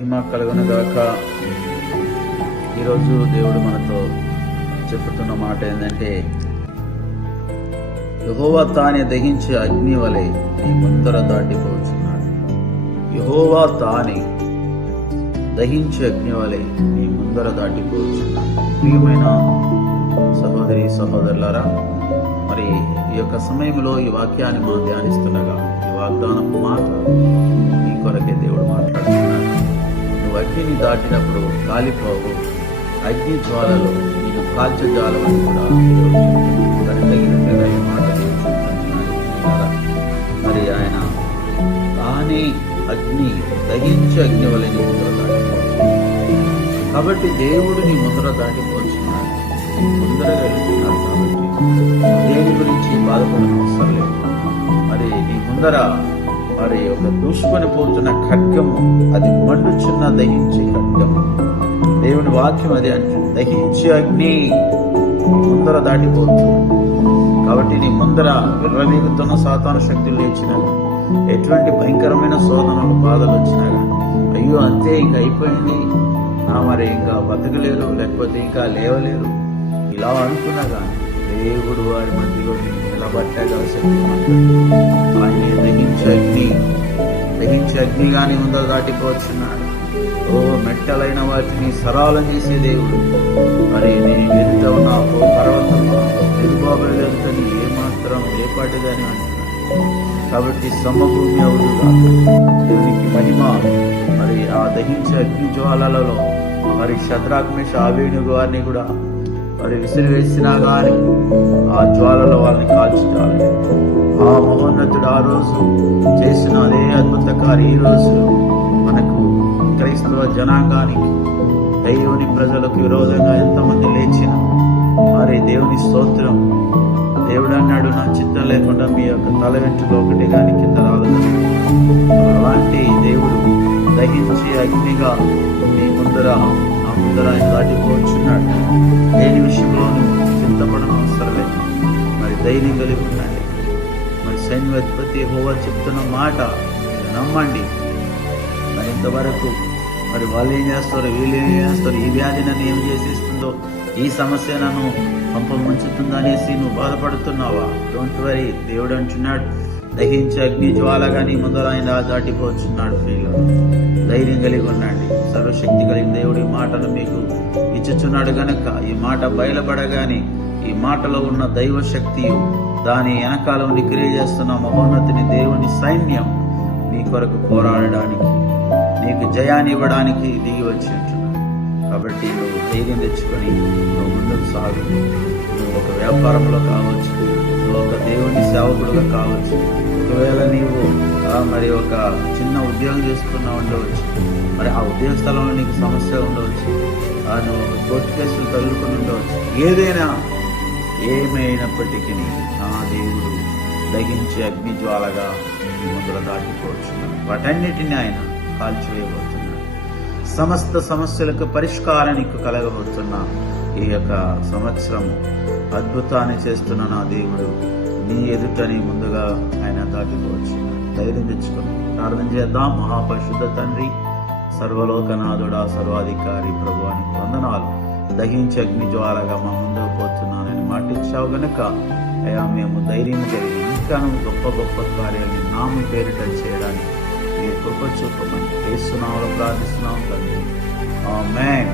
మహిమ కలుగునుగాక. ఈరోజు దేవుడు మనతో చెప్పుతున్న మాట ఏంటంటే, యెహోవా తానే దహించే అగ్ని వలె నీ ముందర దాటిపోతున్నాడు. యెహోవా తానే దహించే అగ్ని వలె నీ ముందర దాటిపోతున్నాడు. ప్రియమైన సహోదరి సహోదరులారా, మరి ఈ యొక్క సమయంలో ఈ వాక్యాన్ని మనం ధ్యానిస్తుండగా ఈ వాగ్దానపు మాట నీ కొరకే దేవుడు మాట్లాడుతున్నాడు. నువ్వు అగ్నిని దాటినప్పుడు కాలిపోవు, అగ్ని జ్వాలలో నీకు కాల్చజాలమని కూడా దానికి తగినట్టుగా ఈ మాట దేవుడు. మరి ఆయన తానే అగ్ని దహించి అగ్ని వల్ల నీ ముందర దాటిపోవచ్చు. కాబట్టి దేవుడు నీ ముందర దాటిపోతున్నాడు, ముందర వెళ్తున్నాడు. కాబట్టి దేని గురించి బాధపడడం అవసరం లేదు. మరి నీ ముందర మరి ఒక దూసుకొని పోతున్న ఖడ్గము, అది మండుచున్న దహించే ఖడ్గము. దేవుని వాక్యం అది అంటే దహించే అగ్ని నీ ముందర దాటిపోతుంది. కాబట్టి నీ ముందర విర్రవీగుతున్న సాతాను శక్తులు లేచినా, ఎటువంటి భయంకరమైన శోధనలు బాధలు వచ్చినా, అయ్యో అంతే ఇంకా అయిపోయింది, మరి ఇంకా బతకలేరు, లేకపోతే ఇంకా లేవలేరు, ఇలా అనుకున్నా కానీ దేవుడు వారి మధ్యలో నిలబట్టగల శక్తి. ఆయన దహించే అగ్ని కానీ ముందర దాటిపోవచ్చున్నాడు. ఓ మెట్టలైన వాటిని సరాలం చేసే దేవుడు. మరి నేను ఎదుట ఉన్న ఓ పర్వతం ఎదుబాబులు ఎదుటని ఏమాత్రం ఏపాటిదని అంటున్నాడు. కాబట్టి సమభూమి అవుదుగా దేవునికి మహిమ. మరి ఆ దహించే అగ్ని జ్వాలలలో మరి శద్రాక్ మేషక్ అబేద్నెగో వారిని కూడా మరి విసిరివేసినా కానీ ఆ జ్వాలలో వారిని కాల్చుతారు. ఆ మహోన్నతుడు ఆ రోజు చేసిన అదే అద్భుత కార్యం ఈ రోజు మనకు క్రైస్తవ జనాంగానికి, దేవుని ప్రజలకు విరోధంగా ఎంతమంది లేచిన మరి దేవుని స్తోత్రం. దేవుడు అన్నాడు, నా చిత్తం లేకుండా మీ యొక్క తల వెంట్రుక ఒకటి కానీ కింద రాదు. అలాంటి దేవుడు దహించి అగ్నిగా నీ ముందర ఆయన దాటిపోవచ్చున్నాడు. దేని విషయంలోనూ చింతపడడం అవసరం లేదు. మరి ధైర్యం కలిగి ఉండండి. మరి సైన్యాధిపతి యెహోవా చెప్తున్న మాట నమ్మండి. మరి ఇంతవరకు మరి వాళ్ళు ఏం చేస్తారు, వీళ్ళు ఏం చేస్తారు, ఈ వ్యాధి నన్ను ఏం చేసేస్తుందో, ఈ సమస్య నన్ను పంపముంచుతుందో అనేసి నువ్వు బాధపడుతున్నావా? Don't worry. దేవుడు అంటున్నాడు, దహించి అగ్ని జ్వాలగా నీ ముందర ఆయన దాటిపోవచ్చున్నాడు. ఫ్రీలో ధైర్యం కలిగి ఉండండి. సర్వశక్తి కలిగిన దేవుడి మాటను మీకు ఇచ్చుచున్నాడు గనక ఈ మాట బయలుపడగానే ఈ మాటలో ఉన్న దైవ శక్తియు, దాని వెనకాల ఉండి క్రియ చేస్తున్న మహోన్నతిని దేవుని సైన్యం నీ కొరకు పోరాడడానికి, నీకు జయాన్ని ఇవ్వడానికి దిగి వచ్చి ఉంటున్నాడు. కాబట్టి నువ్వు ధైర్యం తెచ్చుకొని నువ్వు ముందుకు సాగు. నువ్వు ఒక వ్యాపారంలో కావచ్చు, నువ్వు ఒక దేవుని సేవకుడుగా కావచ్చు, ఒకవేళ నీవు మరి ఒక చిన్న ఉద్యోగం చేసుకున్నా ఉండవచ్చు, మరి ఆ ఉద్యోగ స్థలంలో నీకు సమస్య ఉండవచ్చు, నువ్వు కోర్టు కేసులు తగులుకొని ఉండవచ్చు. ఏమైనప్పటికీ నా దేవుడు దహించే అగ్ని జ్వాలగా నీ ముందర దాటిపోవచ్చు. వాటన్నిటిని ఆయన కాల్చివేయబోతున్నాడు. సమస్త సమస్యలకు పరిష్కారానికి కలగబోతున్న ఈ యొక్క సంవత్సరం అద్భుతాన్ని చేస్తున్న నా దేవుడు నీ ఎదుటని ముందుగా ఆయన దాటిపోవచ్చు. ధైర్యం తెచ్చుకొని ప్రార్థన చేద్దాం. మహాపరిశుద్ధ తండ్రి, సర్వలోకనాథుడా, సర్వాధికారి ప్రభువాని వందనాలు. దహించి అగ్ని జ్వాలగా మా ముందుకు పోతున్నానని మాటిచ్చావు గనక అయ్యా మేము ధైర్యం కలిగి ఇంకాను గొప్ప గొప్ప కార్యాలని నామం పేరిట చేయడానికి మీరు కృప చూపమని యేసు నామములో ప్రార్థిస్తున్నాం తండ్రి. ఆమేన్.